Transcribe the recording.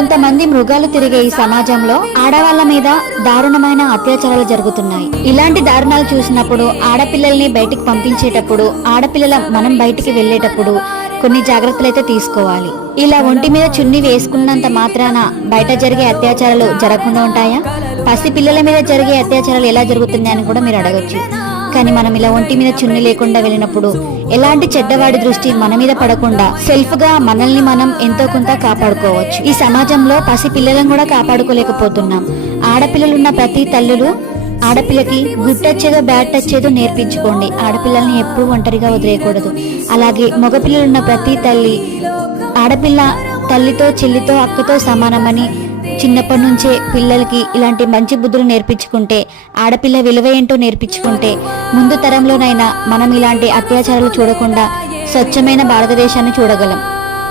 కొంతమంది మృగాలు తిరిగే ఈ సమాజంలో ఆడవాళ్ల మీద దారుణమైన అత్యాచారాలు జరుగుతున్నాయి. ఇలాంటి దారుణాలు చూసినప్పుడు ఆడపిల్లల్ని బయటికి పంపించేటప్పుడు, ఆడపిల్లల మనం బయటికి వెళ్లేటప్పుడు కొన్ని జాగ్రత్తలు అయితే తీసుకోవాలి. ఇలా ఒంటి మీద చున్ని వేసుకున్నంత మాత్రాన బయట జరిగే అత్యాచారాలు జరగకుండా ఉంటాయా? పసి పిల్లల మీద జరిగే అత్యాచారాలు ఎలా జరుగుతున్నాయి అని కూడా మీరు అడగొచ్చు. కానీ మనం ఇలా ఒంటి మీద చున్ని లేకుండా వెళ్ళినప్పుడు ఎలాంటి చెడ్డవాడి దృష్టి మన మీద పడకుండా సెల్ఫ్ గా మనల్ని మనం ఎంతో కొంత కాపాడుకోవచ్చు. ఈ సమాజంలో పసి పిల్లలను కూడా కాపాడుకోలేకపోతున్నాం. ఆడపిల్లలున్న ప్రతి తల్లులు ఆడపిల్లకి గుడ్ టచ్ ఏదో బ్యాడ్ టచ్ ఏదో నేర్పించుకోండి. ఆడపిల్లల్ని ఎప్పుడూ ఒంటరిగా వదిలేయకూడదు. అలాగే మగపిల్లలున్న ప్రతి తల్లి ఆడపిల్ల తల్లితో చెల్లితో అక్కతో సమానమని చిన్నప్పటి నుంచే పిల్లలకి ఇలాంటి మంచి బుద్ధులు నేర్పించుకుంటే, ఆడపిల్ల విలువ ఏంటో నేర్పించుకుంటే ముందు తరంలోనైనా మనం ఇలాంటి అత్యాచారాలు చూడకుండా స్వచ్ఛమైన భారతదేశాన్ని చూడగలం.